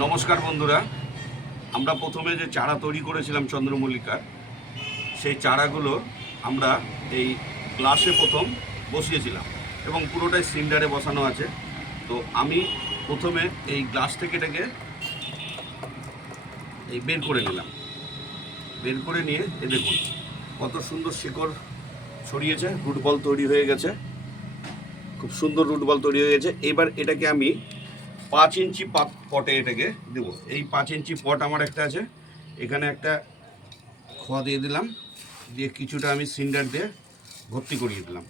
নমস্কার বন্ধুরা, আমরা প্রথমে যে চারা তৈরি করেছিলাম চন্দ্রমল্লিকার, সেই চারাগুলো আমরা এই গ্লাসে প্রথম বসিয়েছিলাম এবং পুরোটাই সিলিন্ডারে বসানো আছে। তো আমি প্রথমে এই গ্লাস থেকে এটাকে বের করে নিলাম। বের করে নিয়ে দেখুন কত সুন্দর শিকড় ছড়িয়েছে, রুট বল তৈরি হয়ে গেছে, খুব সুন্দর রুট বল তৈরি হয়ে গেছে। এবার এটাকে আমি 5 ইঞ্চি পটে এটাকে দেবো। এই 5 ইঞ্চি পট আমার একটা আছে, এখানে একটা খোয়া দিয়ে দিলাম, দিয়ে কিছুটা আমি সিন্ডার দিয়ে ভর্তি করিয়ে দিলাম।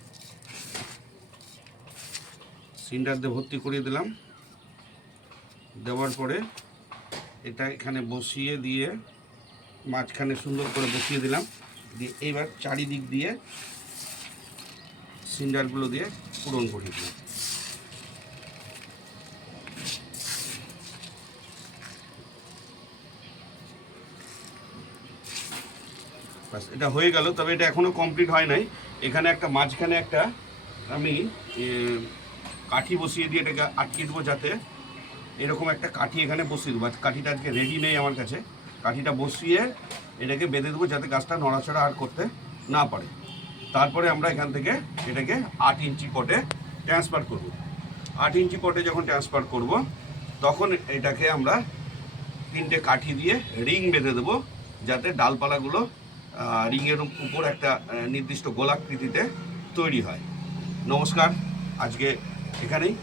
সিন্ডার দিয়ে ভর্তি করিয়ে দিলাম, দেওয়ার পরে এটা এখানে বসিয়ে দিয়ে মাঝখানে সুন্দর করে বসিয়ে দিলাম, দিয়ে এবার চারিদিক দিয়ে সিন্ডারগুলো দিয়ে পূরণ করিয়ে দিলাম। বাস, এটা হয়ে গেল। তবে এটা এখনও কমপ্লিট হয় নাই। এখানে একটা মাঝখানে একটা আমি কাঠি বসিয়ে দিয়ে এটাকে আটকে দেবো, যাতে এরকম একটা কাঠি এখানে বসিয়ে দেবো। কাঠিটা আজকে রেডি নেই আমার কাছে। কাঠিটা বসিয়ে এটাকে বেঁধে দেবো যাতে গাছটা নড়াচড়া আর করতে না পারে। তারপরে আমরা এখান থেকে এটাকে 8 ইঞ্চি পটে ট্রান্সফার করব। 8 ইঞ্চি পটে যখন ট্রান্সফার করব, তখন এটাকে আমরা 3টে কাঠি দিয়ে রিং বেঁধে দেবো, যাতে ডালপালাগুলো রিংয়ের উপর একটা নির্দিষ্ট গোলাকৃতিতে তৈরি হয়। নমস্কার, আজকে এখানেই।